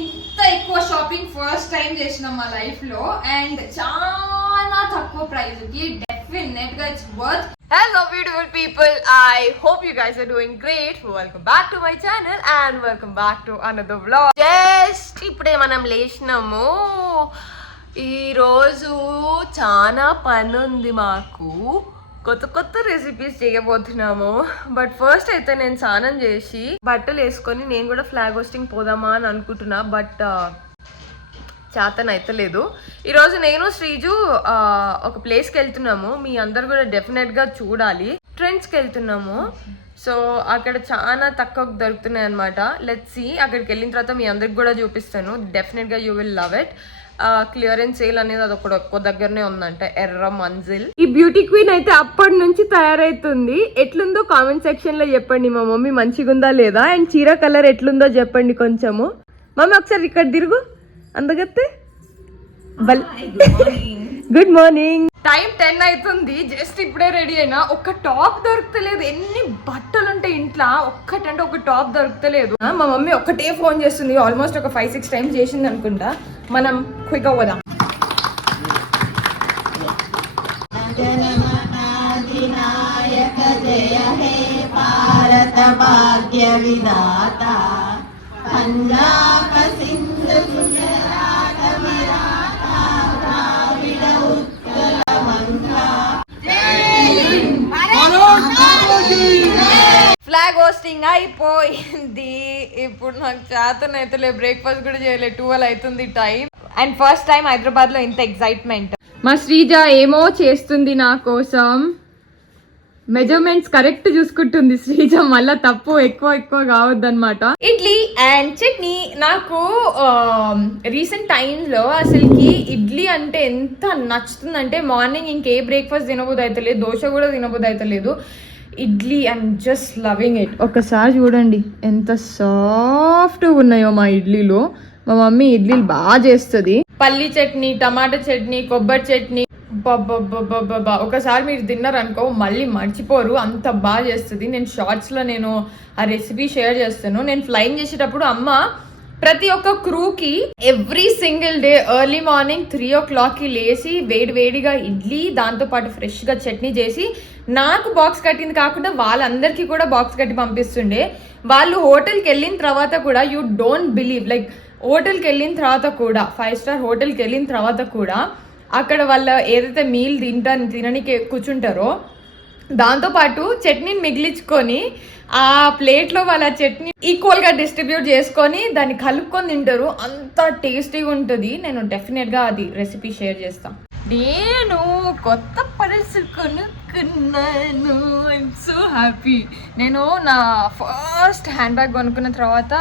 ఇంత ఎక్కువ shopping first time చేసినాం మా లైఫ్ లో అండ్ చాలా తక్కువ ప్రైస్ కి డెఫినెట్ గా it's worth. Hello beautiful people, I hope you guys are doing great. Welcome back to my channel and welcome back to another vlog. Just ఇప్పుడే మనం లేచినాము. ఈ రోజు చాలా పని ఉంది మాకు, కొత్త రెసిపీస్ చేయబోతున్నాము. బట్ ఫస్ట్ అయితే నేను స్నానం చేసి బట్టలు వేసుకొని నేను కూడా ఫ్లాగ్ హోస్టింగ్ పోదామా అని అనుకుంటున్నా. బట్ చేతన అయితే లేదు. ఈరోజు నేను శ్రీజు ఒక ప్లేస్కి వెళ్తున్నాము. మీ అందరు కూడా డెఫినెట్గా చూడాలి. ట్రెండ్స్కి వెళ్తున్నాము. సో అక్కడ చాలా తక్కువ దొరుకుతున్నాయి అనమాట. Let's see. అక్కడికి వెళ్ళిన తర్వాత మీ అందరికి కూడా చూపిస్తాను. డెఫినెట్గా you will love it. Clearance sale అనేది అది ఒక్క దగ్గరనే ఉందంట, ఎర్ర మంజిల్. ఈ బ్యూటీ క్వీన్ అయితే అప్పటి నుంచి తయారైతుంది. ఎట్లుందో కామెంట్ సెక్షన్ లో చెప్పండి. మా మమ్మీ మంచిగా ఉందా లేదా, అండ్ చీర కలర్ ఎట్లుందో చెప్పండి కొంచెము. మమ్మీ ఒకసారి ఇక్కడ తిరుగు. అందగత్తే గుడ్ మార్నింగ్. టైం 10 అవుతుంది. జస్ట్ ఇప్పుడే రెడీ అయినా. ఒక టాప్ దొరుకుతలేదు. ఎన్ని బట్టలు ఉంటాయి ఇంట్లో, ఒక్కటంటే ఒక టాప్ దొరుకుతలేదు. మా మమ్మీ ఒక్కటే ఫోన్ చేస్తుంది. ఆల్మోస్ట్ ఒక 5-6 టైమ్స్ చేసింది అనుకుంటా. మనం క్విక్ అవ్వదాం. ఫ్లాగ్ హోస్టింగ్ అయిపోయింది. ఇప్పుడు నాకు చేతనైతే లే, బ్రేక్ఫాస్ట్ కూడా చేయలేదు. 12 అవుతుంది time. And first time Hyderabad లో ఇంత ఎక్సైట్మెంట్. మా శ్రీజ ఏమో చేస్తుంది నా కోసం. మెజర్మెంట్స్ కరెక్ట్ చూసుకుంటుంది శ్రీజ. మళ్ళా తప్పు ఎక్కువ కావద్దు అనమాట. ఇడ్లీ అండ్ చట్నీ. నాకు రీసెంట్ టైమ్స్ లో అసలుకి ఇడ్లీ అంటే ఎంత నచ్చుతుందంటే, మార్నింగ్ ఇంకే బ్రేక్ఫాస్ట్ తినబుద్ధి అయితే లేదు, దోశ కూడా తినబుద్ధి అయితే లేదు. Idli I'm just loving it. ఒకసారి చూడండి ఎంత సాఫ్ట్గా ఉన్నాయో మా ఇడ్లీలో. మా మమ్మీ ఇడ్లీలు బాగా చేస్తుంది. పల్లి చట్నీ, టమాటా చట్నీ, కొబ్బరి చట్నీ, బాబా ఒకసారి మీరు తిన్నారనుకో మళ్ళీ మర్చిపోరు, అంత బాగా చేస్తుంది. నేను షార్ట్స్లో నేను ఆ రెసిపీ షేర్ చేస్తాను. నేను ఫ్లైయింగ్ చేసేటప్పుడు అమ్మ ప్రతి ఒక్క క్రూకి every single day early morning 3 o'clock లేసి వేడిగా ఇడ్లీ, దాంతోపాటు ఫ్రెష్గా చట్నీ చేసి నాకు బాక్స్ కట్టింది కాకుండా వాళ్ళందరికీ కూడా బాక్స్ కట్టి పంపిస్తుండే. వాళ్ళు హోటల్కి వెళ్ళిన తర్వాత కూడా, యూ డోంట్ బిలీవ్, లైక్ హోటల్కి వెళ్ళిన తర్వాత కూడా, 5 star హోటల్కి వెళ్ళిన తర్వాత కూడా అక్కడ వాళ్ళ ఏదైతే మీల్ తినడానికి కూర్చుంటారో దాంతోపాటు చట్నీని మిగిలించుకొని ఆ ప్లేట్లో వాళ్ళ చట్నీ ఈక్వల్గా డిస్ట్రిబ్యూట్ చేసుకొని దాన్ని కలుపుకొని తింటారు. అంత టేస్టీగా ఉంటుంది. నేను డెఫినెట్గా అది రెసిపీ షేర్ చేస్తాను. నేను కొత్త పర్సు కొనుక్కున్నాను. I'm so happy. నేను నా ఫస్ట్ హ్యాండ్ బ్యాగ్ కొనుక్కున్న తర్వాత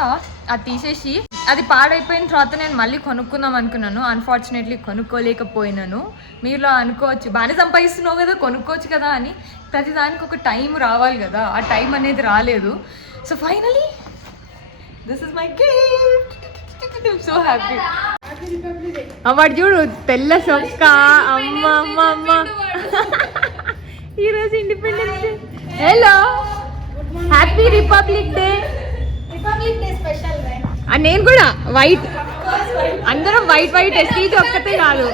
అది తీసేసి అది పాడైపోయిన తర్వాత నేను మళ్ళీ కొనుక్కుందాం అనుకున్నాను. అన్ఫార్చునేట్లీ కొనుక్కోలేకపోయినాను. మీరు అనుకోవచ్చు, బాగానే సంపాదిస్తున్నావు కదా, కొనుక్కోవచ్చు కదా అని. ప్రతిదానికి ఒక టైం రావాలి కదా, ఆ టైం అనేది రాలేదు. So finally this is my gift. I'm so happy. వాడు చూడు తెల్ల సొక్క. అమ్మ అమ్మ అమ్మ ఈరోజు independence day. Hello, happy republic day. నేను కూడా వైట్, అందరం వైట్ ఎస్టీజ్ ఒక్కతే కాదు.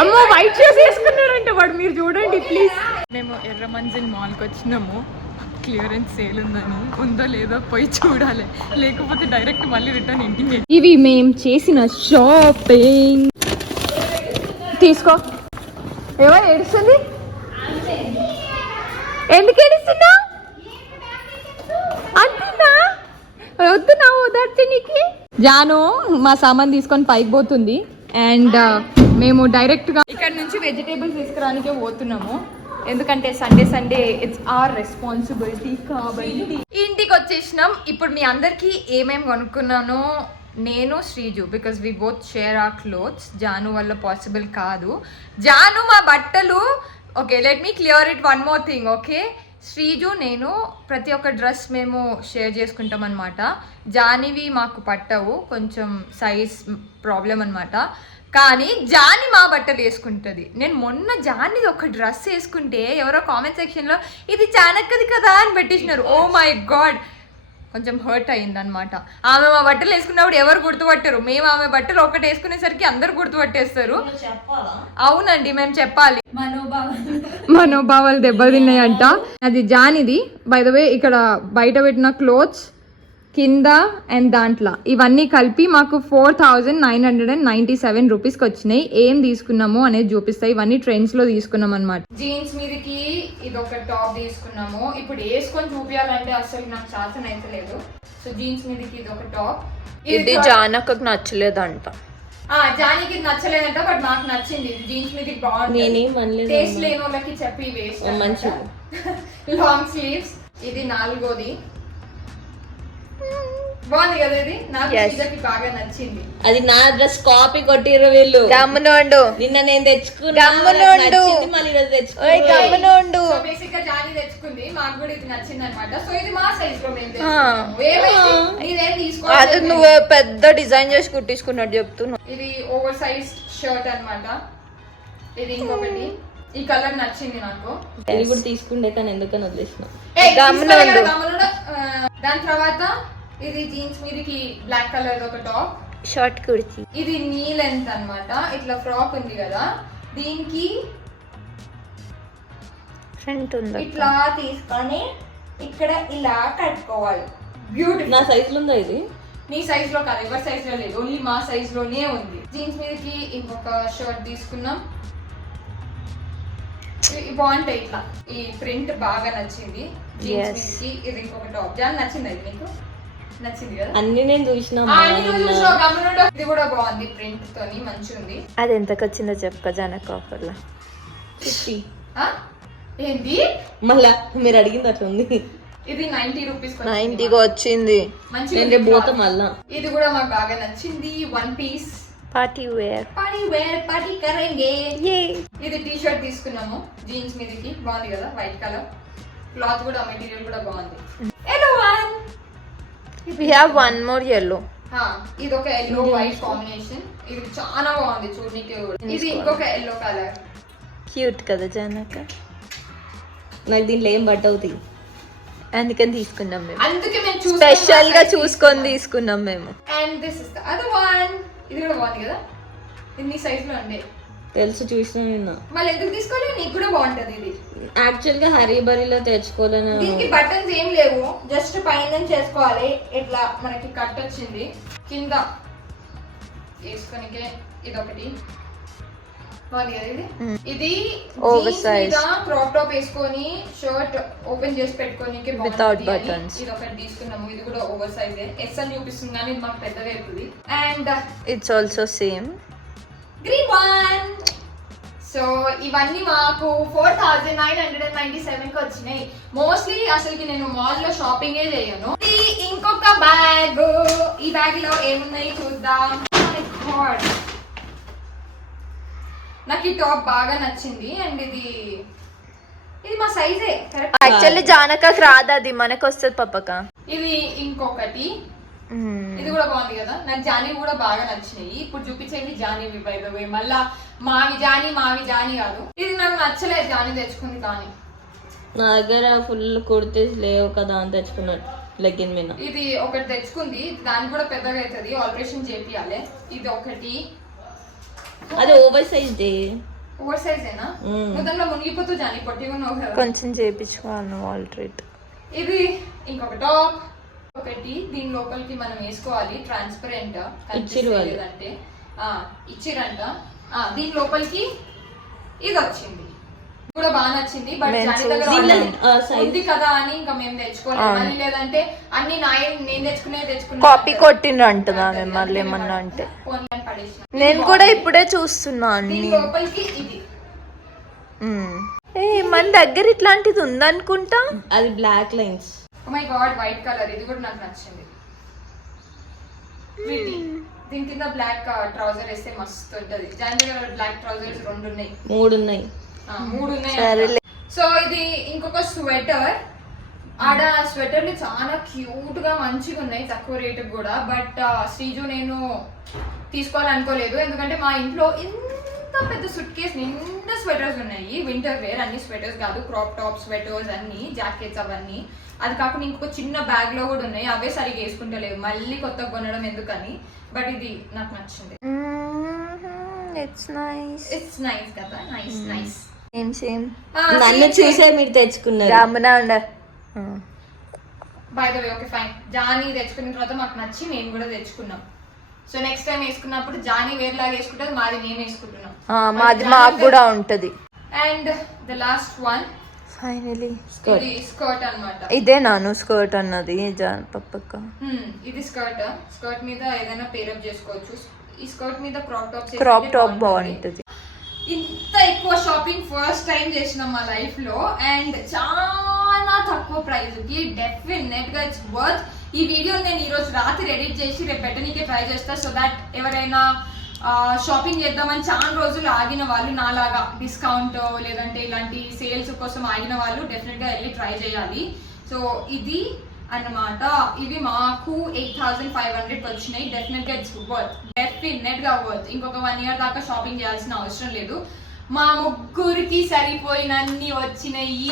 అమ్మో వైట్ షూస్ వేసుకున్నారంట వాడు. మీరు చూడండి ప్లీజ్. మేము ఎర్ర మంజిల్ మాల్కి వచ్చినాము. క్లియరెన్స్ సేల్ ఉందని, ఉందో లేదో పోయి చూడాలి, లేకపోతే డైరెక్ట్ మళ్ళీ రిటర్న్ ఇంటికి. ఇవి మేము చేసిన షాపింగ్. తీసుకో. ఎవరు ఏడుస్తుంది? ఎందుకు ఏడుస్తున్నా? అంటున్నా వద్దు నా ఓదార్చనీకి. జాను మా సామాన్ తీసుకొని పైకి పోతుంది. అండ్ మేము డైరెక్ట్గా ఇక్కడ నుంచి వెజిటేబుల్స్ తీసుకురానికే పోతున్నాము. ఎందుకంటే సండే ఇట్స్ ఆర్ రెస్పాన్సిబిలిటీ కాబట్టి. ఇంటికి వచ్చేసినాం. ఇప్పుడు మీ అందరికీ ఏమేమి కొనుక్కున్నానో నేను Sriju, because we both share our clothes. Janu వల్ల పాసిబుల్ కాదు. జాను మా బట్టలు. Okay, let me clear it one more thing. Okay, Sriju నేను ప్రతి ఒక్క డ్రెస్ మేము షేర్ చేసుకుంటాం అనమాట. జానివి మాకు పట్టవు, కొంచెం సైజ్ ప్రాబ్లం అనమాట. కానీ జాని మా బట్టలు వేసుకుంటుంది. నేను మొన్న జాని ఒక డ్రెస్ వేసుకుంటే ఎవరో కామెంట్ సెక్షన్లో ఇది చాణక్యది కదా అని పెట్టేసినారు. ఓ మై గాడ్, కొంచెం హర్ట్ అయింది అనమాట. ఆమె మా బట్టలు వేసుకున్నప్పుడు ఎవరు గుర్తుపట్టరు, మేము ఆమె బట్టలు ఒకటి వేసుకునేసరికి అందరు గుర్తుపట్టేస్తారు. అవునండి, మేము చెప్పాలి. మనోభావాలు దెబ్బతిన్నాయంట. అది జానిది బై ద వే. ఇక్కడ బయట పెట్టిన క్లోత్స్ కింద అండ్ దాంట్లో ఇవన్నీ కలిపి మాకు 4,997 రూపీస్కి వచ్చినాయి. ఏం తీసుకున్నాము అనేది చూపిస్తాయి. ఇవన్నీ ట్రెండ్స్ లో తీసుకున్నాం అనమాట. జీన్స్ మీదకి ఇది ఒక టాప్ తీసుకున్నాము. ఇప్పుడు వేసుకొని చూపించాలంటే అసలు నాకు శాతం అయితే లేదు. సో జీన్స్ మీదకి ఇది ఒక టాప్. ఇది జానకకు నచ్చలేదంట. జానికి ఇది నచ్చలేదంట, బట్ నాకు నచ్చింది. ఇది జీన్స్ మీదకి బాగుంటుంది. టేస్ట్ లేని వాళ్ళకి చెప్పి వేస్ట్. Long sleeves. ఇది 4వది. బాగుంది కదా ఇది. నాకు బాగా నచ్చింది. అది నా డ్రెస్ కాపీ కొట్టిర్రు వీళ్ళు. గమ్మునోండు, నిన్న నేను తెచ్చుకున్నా. బేసిక్ గా జానీ తెచ్చుకుంది, మాకు కూడా ఇది నచ్చింది అనమాట. సో ఇది మా సైజ్ లో మేము తెచ్చుకున్నాము. అది నువ్వు పెద్ద డిజైన్ చేసి కుట్టించుకున్నట్టు చెప్తున్నావు. ఇది ఓవర్ సైజ్ షర్ట్ అనమాట. ఇది ఇంకొకటి. ఈ కలర్ నచ్చింది నాకు. ఇది కూడా తీసుకుంటే కానీ ఎందుకని వదిలేసిన. దాని తర్వాత ఇది జీన్స్ మీదకి బ్లాక్ కలర్ ఒక టాప్, షార్ట్ కుర్తీ. ఇది నీ లెంత్ అన్నమాట. ఇట్లా ఫ్రాక్ ఉంది కదా, దీనికి ఫ్రంట్ ఉంది. ఇట్లా తీసుకొని ఇక్కడ ఇలా కట్టుకోవాలి. బ్యూటిఫుల్. నా సైజ్ లో ఉందా ఇది? నీ సైజ్ లో కాదు, ఎవరి సైజ్ లో లేదు, ఓన్లీ మా సైజ్ లోనే ఉంది. జీన్స్ మీదకి ఇంకొక షర్ట్ తీసుకున్నాం. బాగుంటాయి ఇట్లా. ఈ ప్రింట్ బాగా నచ్చింది. జీన్స్ మీదకి ఇది ఇంకొక టాప్. జాన్ నచ్చింది అది నీకు? నచ్చింది కదా. అన్ని నేను చూసినా. ఇది కూడా బాగుంది, ప్రింట్ తోని మంచి ఉంది. అది ఎంతకు వచ్చిందో చెప్పక జానక్ ఆఫర్ లో. ఏంటి మళ్ళా మీరు అడిగింది అట్లా ఉంది. ఇది 90 రూపీస్ 90కి వచ్చింది. మంచి మళ్ళా. ఇది కూడా మాకు బాగా నచ్చింది. 1 పీస్ పార్టీ వేర్ పార్టీ కరేంగే. ఇది టీ షర్ట్ తీసుకున్నాము జీన్స్ మీదకి. బాగుంది కదా, వైట్ కలర్ క్లాత్ కూడా, మెటీరియల్ కూడా బాగుంది. We have one more yellow. ఇది ఒక ఎల్లో వైట్ కాంబినేషన్. ఇది చాలా బాగుంది చూడడానికి కూడా. ఇది ఇంకొక ఎల్లో కలర్. క్యూట్ కదా జానక. నాకు దీంట్లో ఏం బట్ అవుతాయి అందుకని తీసుకున్నాం మేము. అందుకే మేము స్పెషల్ గా చూసుకొని తీసుకున్నాం మేము. And this is the other one. ఇది కూడా బాగుంది కదా. ఇది నీ సైజ్ లో ఉండే తెలుసు, చూసిన నిన్న. మళ్ళీ ఎందుకు తీసుకోవాలి, నీకు కూడా బాగుంటది ఇది. యాక్చువల్ గా హరీబరీలో తెచ్చుకోవాలని. దీనికి బటన్స్ ఏం లేవు, జస్ట్ పైన చేసుకోవాలి. ఇట్లా మనకి కట్ వచ్చింది. కింద వేసుకొనికే ఇదొకటి బాగుంది కదా. ఇది ఓవర్ సైజ్ క్రాప్ టాప్ వేసుకొని షర్ట్ ఓపెన్ చేసి పెట్టుకోనికే వితౌట్ బటన్స్. ఇది ఒకటి తీసుకున్నాము. ఇది కూడా ఓవర్ సైజ్. ఎస్ అని చూపిస్తుంది కానీ ఇది మాకు పెద్దగా అవుతుంది. And it's also same green one. So ఇవన్నీ మాకు 4,997కి వచ్చినాయి. మోస్ట్లీ అసలుకి నేను మాల్ లో షాపింగే చేయను. ఇంకొక బ్యాగ్. ఈ బ్యాగ్ లో ఏమున్నాయి చూద్దాం. నాకు ఈ టాప్ బాగా నచ్చింది. అండ్ ఇది మా సైజే కరెక్ట్. యాక్చువల్లీ జానకకు రాదు, అది మనకు వస్తుంది పప్పక. ఇది ఇంకొకటి. ఇది కూడా బాగుంది కదా. నాకు జానీ కూడా బాగా నచ్చినాయి. ఇప్పుడు చూపించేది జానీవి బై ద వే. మళ్ళా మావి జానీ కాదు. ఇది నాకు నచ్చలేదు జానీ తెచ్చుకుంది. కానీ నా దగ్గర ఫుల్ కుర్తీస్ లేవు కదా అని తెచ్చుకున్నాడు లెగ్గిన్ మీద. ఇది ఒకటి తెచ్చుకుంది, దానికి కూడా పెద్దగా అవుతుంది, ఆల్టరేషన్ చేపియాలి. ఇది ఒకటి. అది over size day. Over size ఏనా? నువ్వు దాంట్లో మునిగిపోతూ జానీ పొట్టిగా ఉన్నావు కదా, కొంచెం చేపించుకోను ఆల్టరేట్. ఇది ఇంకొక టాప్. ఒకటి దీని లోపలికి మనం వేసుకోవాలి, ట్రాన్స్పరెంట్ అంటే ఇచ్చిరంట. దీని లోపలికి ఇది వచ్చింది, కూడా బాగా నచ్చింది. బట్ జానీ దగ్గర ఉంది కదా అని ఇంకా మేము తెచ్చుకోలేదు. మళ్ళీ లేదంటే అన్ని నేను తెచ్చుకున్నా కాపీ కొట్టిండ్రు అంటున్నా మళ్ళీ ఏమన్నా అంటే. నేను కూడా ఇప్పుడే చూస్తున్నా అన్ని. లోపలికి ఇది మన దగ్గర ఇట్లాంటిది ఉందనుకుంటా. అది black lines. Oh my god, white colour. ఇది కూడా నాకు నచ్చింది. దీని కింద బ్లాక్ ట్రౌజర్ వేస్తే మస్తు ఉంటది. జానీ దగ్గర బ్లాక్ ట్రౌజర్స్ 2 ఉన్నాయి, 3 ఉన్నాయి. 3 ఉన్నాయి. సో ఇది ఇంకొక స్వెటర్. ఆడ స్వెటర్లు చాలా క్యూట్ గా మంచిగా ఉన్నాయి, తక్కువ రేటు కూడా. బట్ శ్రీజు నేను తీసుకోవాలనుకోలేదు, ఎందుకంటే మా ఇంట్లో ఇంత పెద్ద సుట్ కేస్ నిండా స్వెటర్స్ ఉన్నాయి, వింటర్ వేర్ అన్ని స్వెటర్స్ కాదు, క్రాప్ టాప్ స్వెటర్స్ అన్ని, జాకెట్స్ అవన్నీ. అది కాకుండా ఇంకొక చిన్న బ్యాగ్ లో కూడా ఉన్నాయి, అవే సరిగ్గా వేసుకుంటలేవు, మళ్ళీ కొత్తగా కొనడం ఎందుకని. బట్ ఇది నాకు నచ్చింది. It's nice. ఇట్స్ నైస్ కదా, నైస్ నైస్. సేమ్ నన్ను చూసే మీరు తెచ్చుకున్నారు. రామనా ఉండ. By the way okay fine, Jani తెచ్చుకున్న తర్వాత మాకు నచ్చి మేము కూడా తెచ్చుకున్నాం. సో నెక్స్ట్ టైం వేసుకున్నప్పుడు జానీ వేర్ లాగా వేసుకుంటుంది, మాది మేము వేసుకుంటున్నాం. మాది మాకు కూడా ఉంటది. And the last one finally ఇది స్కర్ట్ అన్నమాట. ఇదే నాను స్కర్ట్ అన్నది పక్క. ఇది స్కర్ట్ మీద ఏదైనా పేరప్ చేసుకోవచ్చు. ఈ స్కర్ట్ మీద క్రాప్ టాప్ బాగుంటది. ఇంత ఎక్కువ షాపింగ్ ఫస్ట్ టైం చేసినాం మా లైఫ్ లో, అండ్ చాలా తక్కువ ప్రైస్ కి డెఫినెట్ గా ఇట్స్ వర్త్. ఈ వీడియో నేను ఈ రోజు రాత్రి ఎడిట్ చేసి రేపు పెట్టనీకే ట్రై చేస్తా, సో దట్ ఎవరైనా షాపింగ్ చేద్దామని చాలా రోజులు ఆగిన వాళ్ళు, నాలాగా డిస్కౌంట్ లేదంటే ఇలాంటి సేల్స్ కోసం ఆగిన వాళ్ళు డెఫినెట్ గా వెళ్ళి ట్రై చేయాలి. సో ఇది అన్నమాట. ఇవి మాకు 8,500 వచ్చినాయి. డెఫినెట్ గా ఇట్స్ వర్త్, డెఫినెట్ గా వర్త్. ఇంకొక 1 year దాకా షాపింగ్ చేయాల్సిన అవసరం లేదు. మా ముగ్గురికి సరిపోయినన్ని వచ్చినాయి.